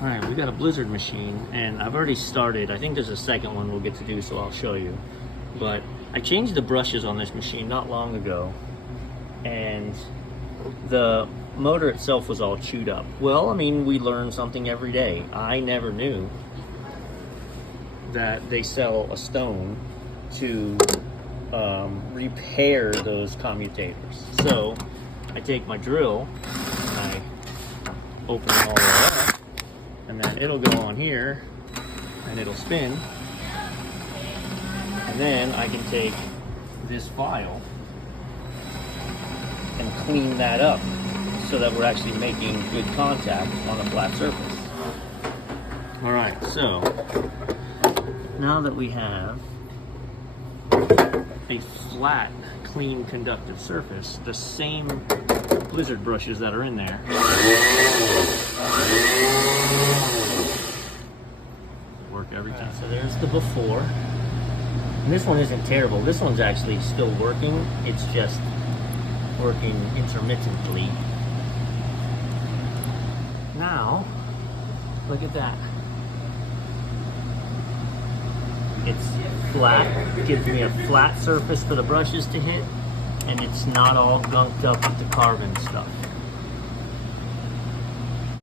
All right, we got a Blizzard machine, and I've already started. I think there's a second one we'll get to do, so I'll show you. But I changed the brushes on this machine not long ago, and the motor itself was all chewed up. Well, I mean, we learn something every day. I never knew that they sell a stone to repair those commutators. So I take my drill and I open it all the way up, and then it'll go on here and it'll spin, and then I can take this file and clean that up so that we're actually making good contact on a flat surface. All right, so now that we have a flat, clean, conductive surface, the same Blizzard brushes that are in there work every time. So there's the before. And this one isn't terrible. This one's actually still working. It's just working intermittently. Now, look at that. It's flat, gives me a flat surface for the brushes to hit, and it's not all gunked up with the carbon stuff.